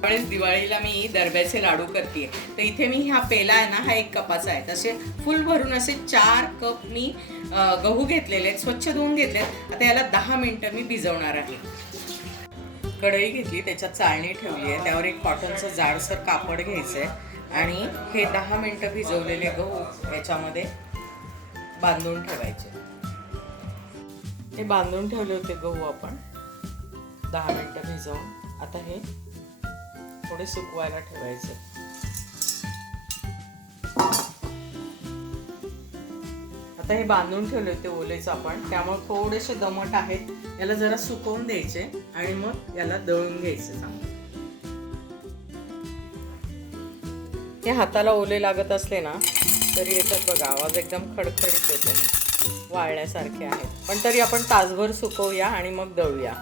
त्यावेळेस दिवाळीला मी दरब्याचे लाडू करते. तर इथे मी हा पेला आहे ना, हा 1 कपाचा आहे. तसे फुल भरून असे 4 कप मी गहू घेतलेले आहेत, स्वच्छ धुवून घेतलेत. आता याला 10 मिनिटं मी भिजवणार आहे. कढई घेतली, त्याच्यात चाळणी ठेवली आहे, त्यावर एक कॉटनचं जाडसर कापड घ्यायचं आहे आणि हे 10 मिनिटं भिजवलेले गहू याच्यामध्ये बांधून ठेवायचे. हे बांधून ठेवले होते गहू आपण 10 मिनिटं भिजवून. आता हे थोडे सुकवायला ठेवायचे. आता हे बांधून ठेवले होते ओलेच आपण, त्यामुळे थोडेसे दमट आहेत. याला जरा सुकवून द्यायचे आणि मग याला दळून घ्यायचे चांगलं. हे हाताला ओले लागत असले ना तरी येतात बघा, आवाज एकदम खडखडीत येते, वाळल्यासारखे आहेत. पण तरी आपण तासभर सुकवूया आणि मग दळूया.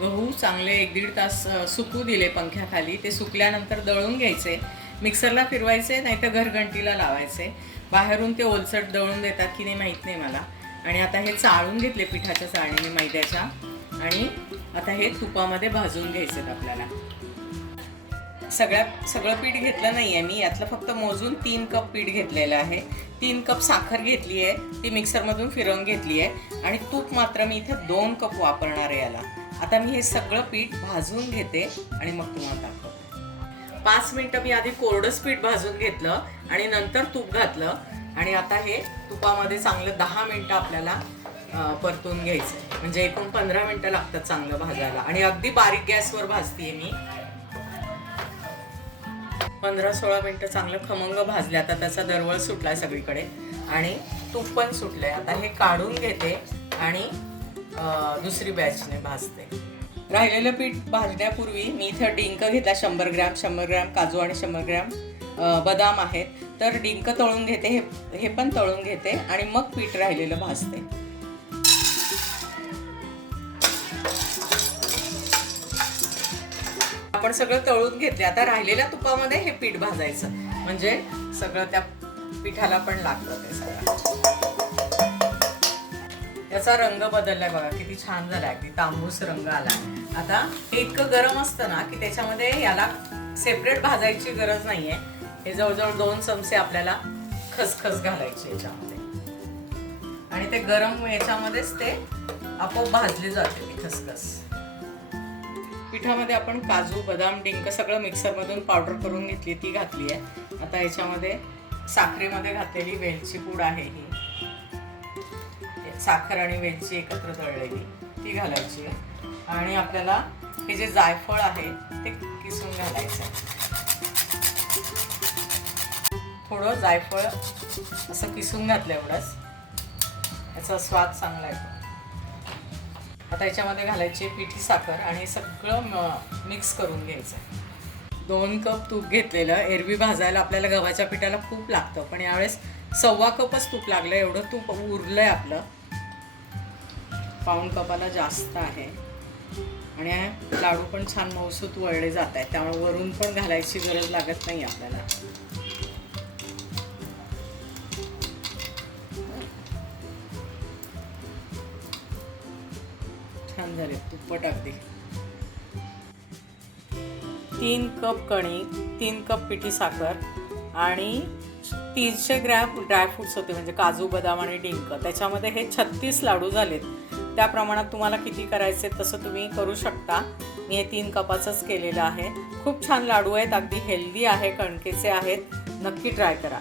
गहू चांगले 1-1.5 तास सुकू दिले पंख्याखाली. ते सुकल्यानंतर दळून घ्यायचे, मिक्सरला फिरवायचे, नाही तर घरघंटीला लावायचे. बाहेरून ते ओलसट दळून देतात की नाही माहीत नाही मला. आणि आता हे चाळून घेतले पिठाच्या चाळणीने मैद्याच्या, आणि आता हे तुपामध्ये भाजून घ्यायचे आपल्याला. सगळं पीठ घेतलं नाही आहे मी, यातलं फक्त मोजून 3 कप पीठ घेतलेलं आहे. 3 कप साखर घेतली आहे, ती मिक्सरमधून फिरवून घेतली आहे. आणि तूप मात्र मी इथे 2 कप वापरणार आहे याला. आता मी हे सगळं पीठ भाजून घेते आणि मग तुम्हाला दाखवते. 5 मिनिटं मी आधी कोरडंच पीठ भाजून घेतलं आणि नंतर तूप घातलं. आणि आता हे तुपामध्ये चांगलं 10 मिनिटं आपल्याला परतून घ्यायचं. म्हणजे एकूण 15 मिनिटं लागतात चांगलं भाजायला. आणि अगदी बारीक गॅसवर भाजतीये मी. 15-16 मिनिटं चांगलं खमंग भाजले. आता त्याचा दरवळ सुटलाय सगळीकडे आणि तूप पण सुटलंय. आता हे काढून घेते आणि दुसरी बॅचने भाजते. राहिलेलं पीठ भाजण्यापूर्वी मी इथं डिंक घेतला 100 ग्रॅम, 100 ग्रॅम काजू आणि 100 ग्रॅम बदाम आहेत. तर डिंक तळून घेते, हे पण तळून घेते आणि मग पीठ राहिलेलं भाजते. आपण सगळं तळून घेतले. आता राहिलेल्या तुपामध्ये हे पीठ भाजायचं, म्हणजे सगळं त्या पिठाला पण लागतं ते सगळं. याचा रंग बदललाय बघा, किती छान झालाय, अगदी तांबूस रंग आलाय. आता हे इतकं गरम असतं ना की त्याच्यामध्ये याला सेपरेट भाजायची गरज नाहीये. हे जवळजवळ 2 चमचे आपल्याला खसखस घालायची याच्यामध्ये आणि ते गरम याच्यामध्येच ते आपोआप भाजली जाते ती खसखस. पिठामध्ये आपण काजू, बदाम, डिंक सगळं मिक्सरमधून पावडर करून घेतली, ती घातली आहे. आता याच्यामध्ये साखरेमध्ये घातलेली वेलची पूड आहे, ही साखर आणि वेलची एकत्र दळलेली ती घालायची. आणि आपल्याला हे जे जायफळ आहे ते किसून घालायचं. थोडं जायफळ असं किसून घातलं एवढंच, याचा स्वाद चांगला येतो. आता याच्यामध्ये घालायची पिठी साखर आणि सगळं मिक्स करून घ्यायचं. 2 कप तूप घेतलेलं. एरवी भाजायला आपल्याला गव्हाच्या पिठाला खूप लागतं, पण यावेळेस 1.25 कपच तूप लागलं. एवढं तूप उरलंय आपलं. 1.25 कपाला जास्त आहे. आणि लाडू पण छान मऊसूत वळले जात आहेत, त्यामुळे वरून पण घालायची गरज लागत नाही आपल्याला. छान झाले तुप्पट अगदी. 3 कप कणिक, 3 कप पिठी साखर आणि 300 ग्रॅम ड्रायफ्रुट्स होते, म्हणजे काजू, बदाम आणि डिंक. त्याच्यामध्ये हे 36 लाडू झालेत. त्या प्रमाणात तुम्हाला किती करायचे तसं तुम्ही करू शकता. मी हे 3 कपाचंच केलेलं आहे. खूप छान लाडू आहेत, अगदी हेल्दी आहे, कणकेचे आहेत. नक्की ट्राय करा.